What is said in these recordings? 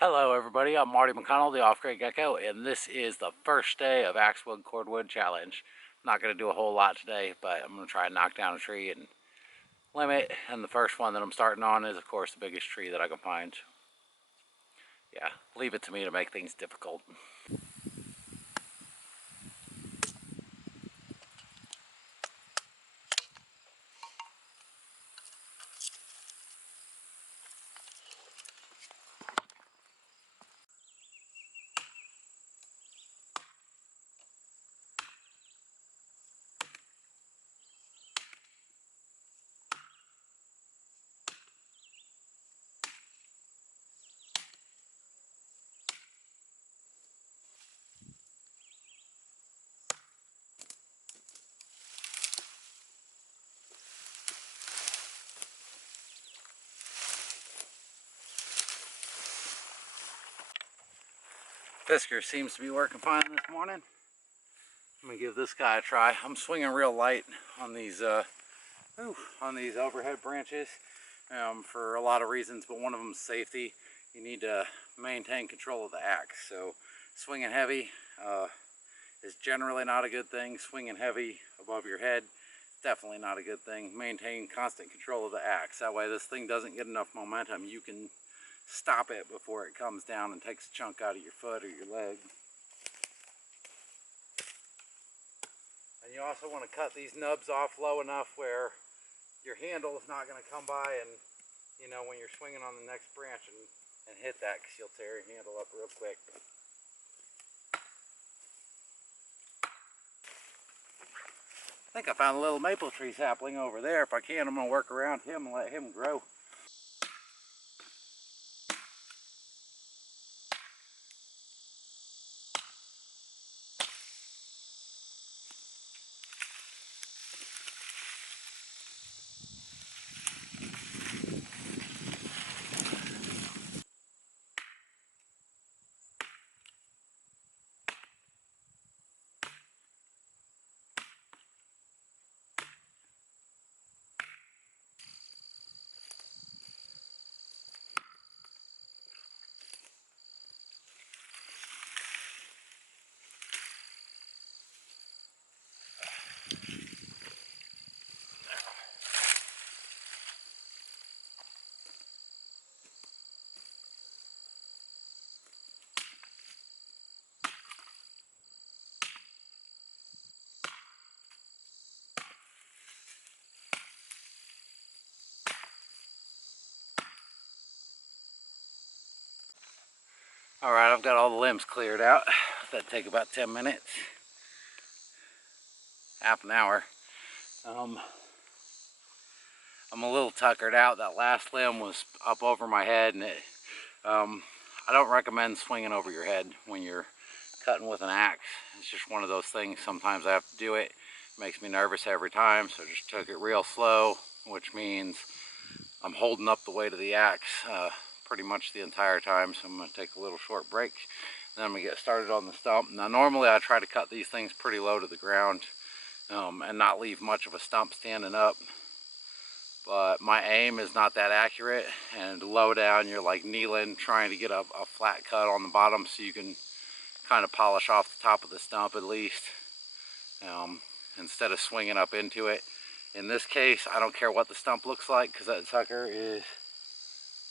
Hello everybody, I'm Marty McConnell, the Off-Grid Gecko, and this is the first day of Axe Cordwood Challenge. I'm not going to do a whole lot today, but I'm going to try and knock down a tree and limb it, and the first one that I'm starting on is of course the biggest tree that I can find. Yeah, leave it to me to make things difficult. Fisker seems to be working fine this morning. I'm going to give this guy a try. I'm swinging real light on these overhead branches for a lot of reasons, but one of them is safety. You need to maintain control of the axe, so swinging heavy is generally not a good thing. Swinging heavy above your head, definitely not a good thing. Maintain constant control of the axe. That way this thing doesn't get enough momentum. You can stop it before it comes down and takes a chunk out of your foot or your leg. And you also want to cut these nubs off low enough where your handle is not going to come by and, you know, when you're swinging on the next branch and hit that, because you'll tear your handle up real quick. I think I found a little maple tree sapling over there. If I can, I'm going to work around him and let him grow. Alright, I've got all the limbs cleared out. That'd take about 10 minutes. Half an hour. I'm a little tuckered out. That last limb was up over my head, and I don't recommend swinging over your head when you're cutting with an axe. It's just one of those things. Sometimes I have to do it. It makes me nervous every time, so I just took it real slow, which means I'm holding up the weight of the axe pretty much the entire time. So I'm going to take a little short break, then I'm going to get started on the stump. Now normally I try to cut these things pretty low to the ground and not leave much of a stump standing up, but my aim is not that accurate, and low down you're like kneeling trying to get a flat cut on the bottom so you can kind of polish off the top of the stump at least, instead of swinging up into it. In this case, I don't care what the stump looks like, because that sucker is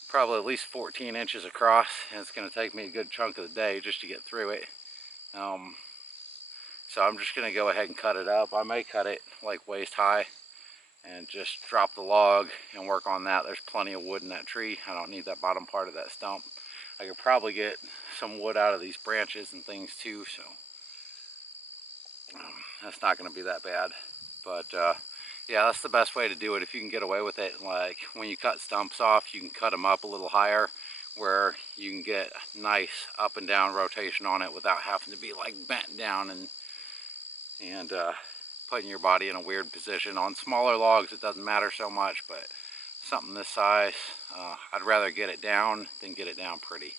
probably at least 14 inches across, and it's going to take me a good chunk of the day just to get through it. So I'm just going to go ahead and cut it up. I may cut it like waist high and just drop the log and work on that. There's plenty of wood in that tree. I don't need that bottom part of that stump. I could probably get some wood out of these branches and things too, so that's not going to be that bad. But yeah, that's the best way to do it if you can get away with it. Like when you cut stumps off, you can cut them up a little higher where you can get nice up and down rotation on it without having to be like bent down and putting your body in a weird position. On smaller logs it doesn't matter so much, but something this size, I'd rather get it down than get it down pretty.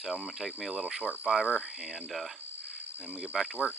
So I'm going to take me a little short fiber, and then we get back to work.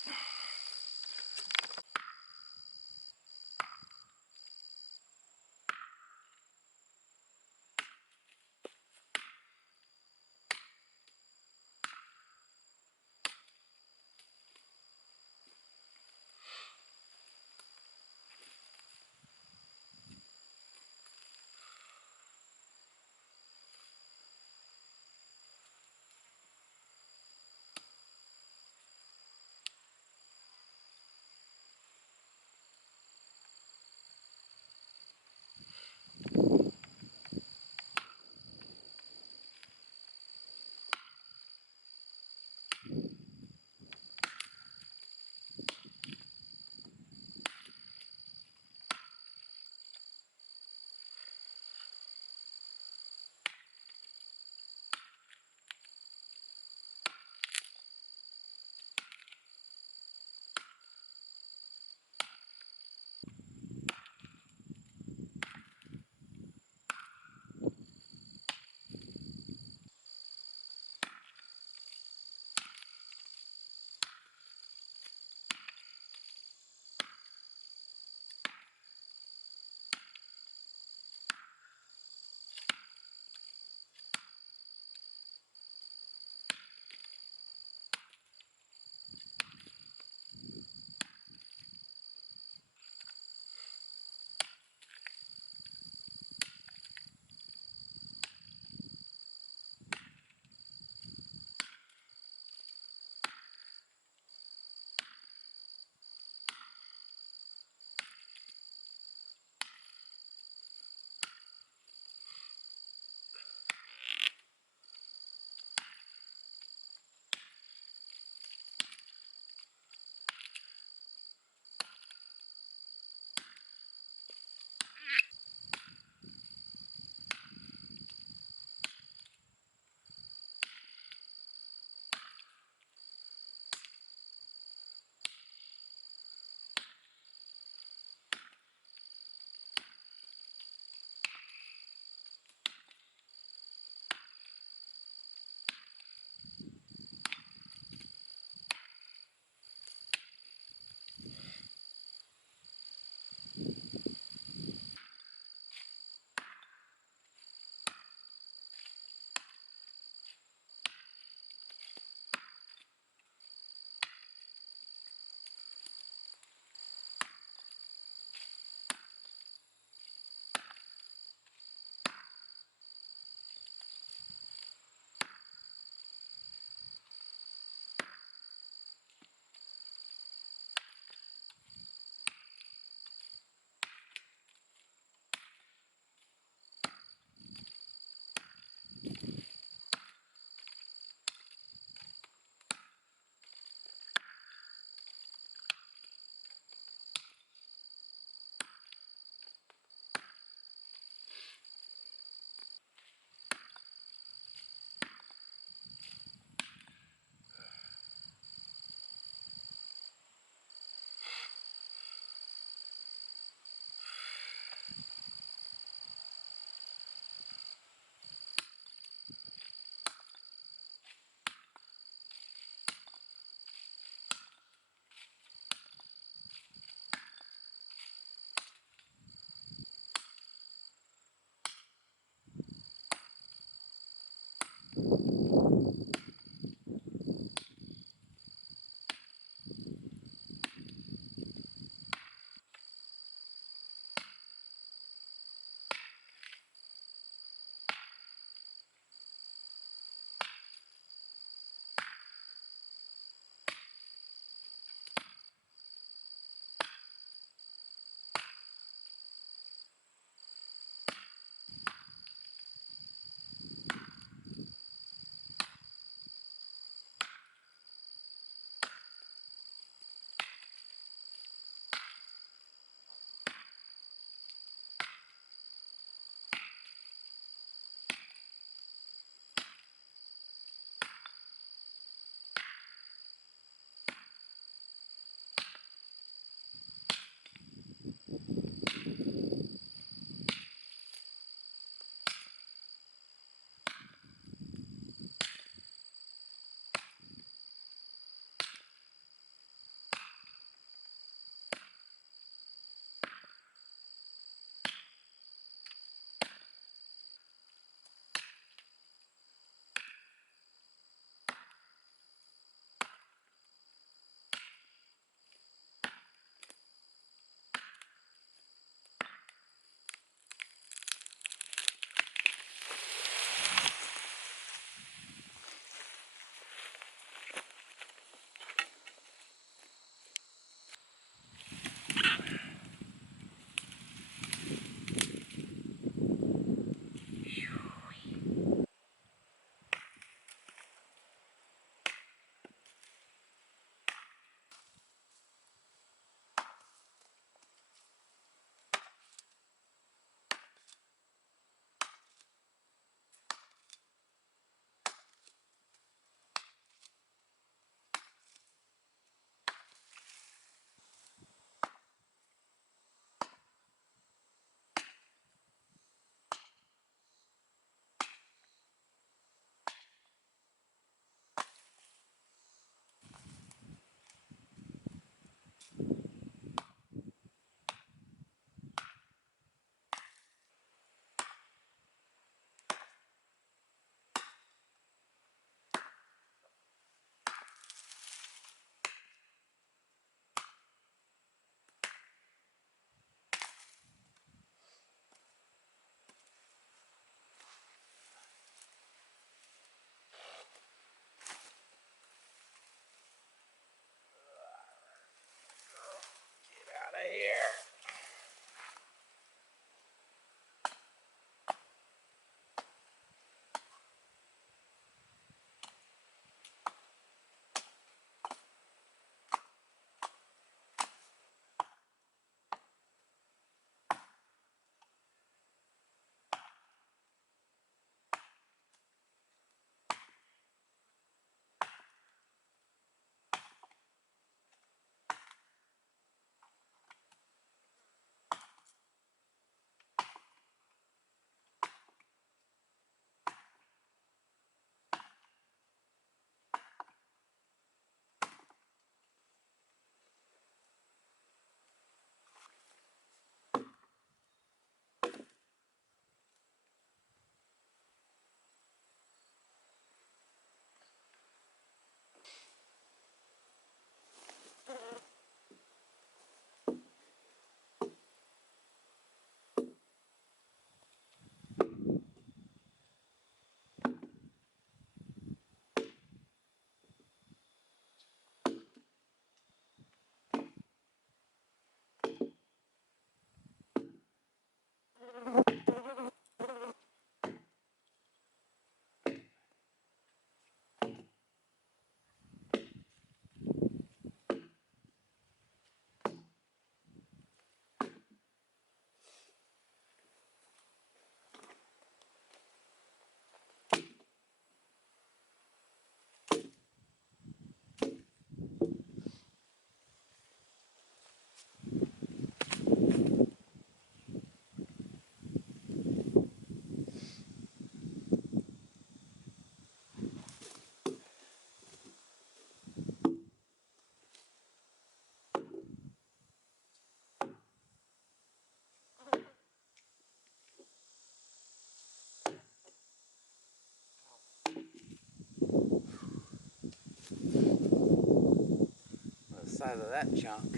side of that chunk.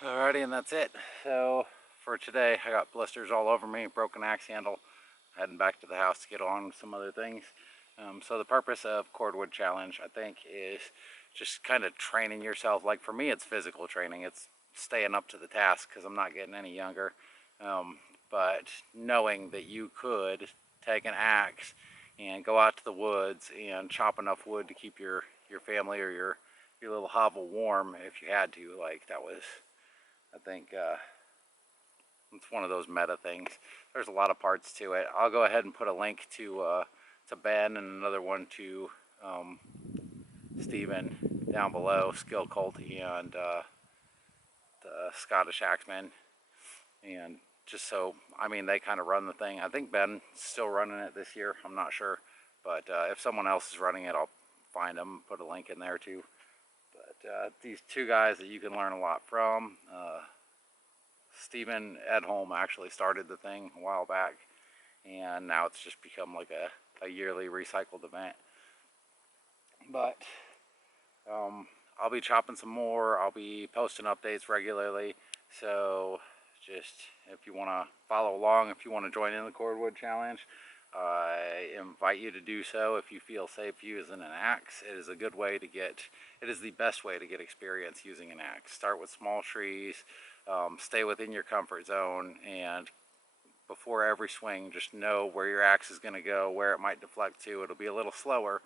Alrighty, and that's it. So for today, I got blisters all over me, broken axe handle, heading back to the house to get on with some other things. So the purpose of Cordwood Challenge, I think, is just kind of training yourself. Like for me, it's physical training. It's staying up to the task because I'm not getting any younger. But knowing that you could take an axe and go out to the woods and chop enough wood to keep your family or your little hovel warm if you had to, like that was, I think, it's one of those meta things. There's a lot of parts to it. I'll go ahead and put a link to Ben and another one to Steven down below, Skill Cult and the Scottish Axeman. And just so, I mean, they kind of run the thing. I think Ben's still running it this year. I'm not sure. But if someone else is running it, I'll find them, put a link in there too. But these two guys that you can learn a lot from, Steven Edholme actually started the thing a while back, and now it's just become like a yearly recycled event. But I'll be chopping some more. I'll be posting updates regularly, so just if you want to follow along, if you want to join in the Cordwood Challenge, I invite you to do so. If you feel safe using an axe, it is a good way to get, it is the best way to get experience using an axe. Start with small trees, stay within your comfort zone, and before every swing, just know where your axe is going to go, where it might deflect to. It'll be a little slower,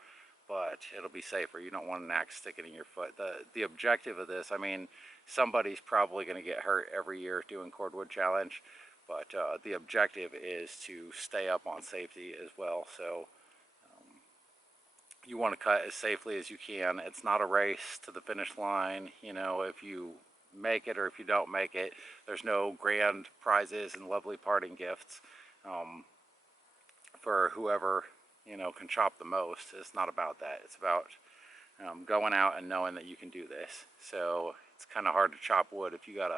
but it'll be safer. You don't want an axe sticking in your foot. The objective of this, I mean, somebody's probably going to get hurt every year doing Cordwood Challenge, but the objective is to stay up on safety as well. So you want to cut as safely as you can. It's not a race to the finish line. You know, if you make it or if you don't make it, there's no grand prizes and lovely parting gifts for whoever, you know, can chop the most. It's not about that. It's about going out and knowing that you can do this. So it's kind of hard to chop wood if you got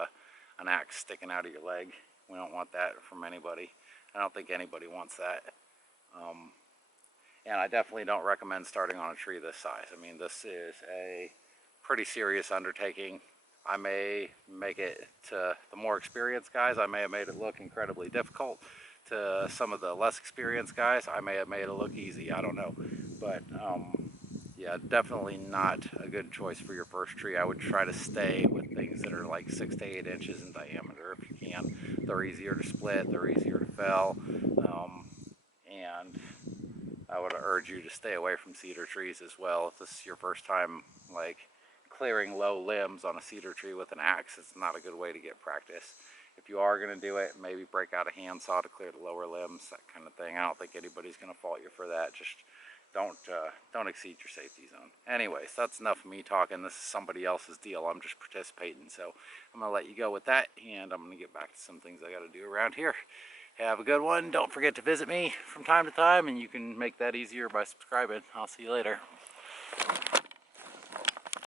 an axe sticking out of your leg. We don't want that from anybody. I don't think anybody wants that. And I definitely don't recommend starting on a tree this size. I mean, this is a pretty serious undertaking. I may make it, to the more experienced guys, I may have made it look incredibly difficult. To some of the less experienced guys, I may have made it look easy. I don't know. But yeah, definitely not a good choice for your first tree. I would try to stay with things that are like 6 to 8 inches in diameter if you can. They're easier to split, they're easier to fell, and I would urge you to stay away from cedar trees as well. If this is your first time like clearing low limbs on a cedar tree with an axe, it's not a good way to get practice. If you are going to do it, maybe break out a handsaw to clear the lower limbs, that kind of thing. I don't think anybody's going to fault you for that. Just don't exceed your safety zone. Anyways, that's enough of me talking. This is somebody else's deal. I'm just participating. So I'm going to let you go with that, and I'm going to get back to some things I got to do around here. Have a good one. Don't forget to visit me from time to time, and you can make that easier by subscribing. I'll see you later.